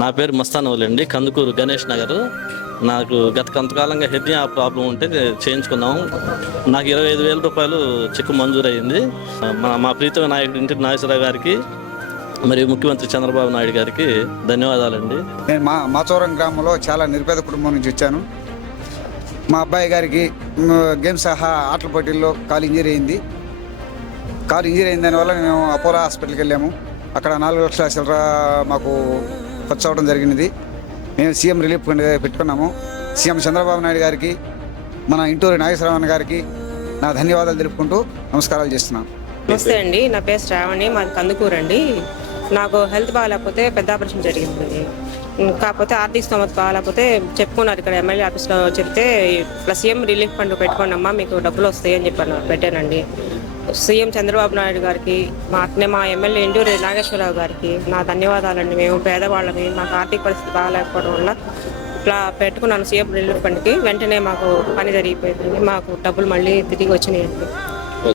నా పేరు మస్తానవులు అండి, కందుకూరు గణేష్ నగర్. నాకు గత కొంతకాలంగా హెర్నియా ప్రాబ్లం ఉంటే చేయించుకున్నాం. నాకు 25,000 రూపాయలు చెక్కు మంజూరు అయింది. మా ప్రీతమ నాయకుడు ఇంటి నాగేశ్వరరావు గారికి మరియు ముఖ్యమంత్రి చంద్రబాబు నాయుడు గారికి ధన్యవాదాలండి. నేను మాచవరం గ్రామంలో చాలా నిరుపేద కుటుంబం నుంచి వచ్చాను. మా అబ్బాయి గారికి గేమ్స్ ఆటల పోటీల్లో కాలు ఇంజరీ అయింది. దానివల్ల మేము అపోలో హాస్పిటల్కి వెళ్ళాము. అక్కడ 4 లక్షల చిల్లర మాకు ఖర్చు అవ్వడం జరిగినది. మేము సీఎం రిలీఫ్ ఫండ్ పెట్టుకున్నాము. సీఎం చంద్రబాబు నాయుడు గారికి, మన ఇంటూరి నాగేశ్వరరావు గారికి నా ధన్యవాదాలు తెలుపుకుంటూ నమస్కారాలు చేస్తున్నాను. నమస్తే అండి, నా పేరు శ్రావణి, మాది కందుకూరు అండి. నాకు హెల్త్ బాగాలేకపోతే పెద్ద ఆపరేషన్ జరిగింది. కాకపోతే ఆర్థిక స్తోమత బాగాలేకపోతే చెప్పుకున్నారు ఇక్కడ ఎమ్మెల్యే ఆఫీస్లో చెప్తే, ప్లస్ సీఎం రిలీఫ్ ఫండ్ పెట్టుకోండమ్మా మీకు డబ్బులు వస్తాయి అని చెప్పాను, పెట్టానండి. సీఎం చంద్రబాబు నాయుడు గారికి, మా ఎమ్మెల్యే ఇంటూరి నాగేశ్వరరావు గారికి నా ధన్యవాదాలండి. మేము పేదవాళ్ళమి, మాకు ఆర్థిక పరిస్థితి బాగాలేకపోవడం వల్ల ఇట్లా పెట్టుకున్నాను సీఎం రిలీఫ్ ఫండ్కి. వెంటనే మాకు పని జరిగిపోయింది, మాకు డబ్బులు మళ్ళీ తిరిగి వచ్చినాయండి.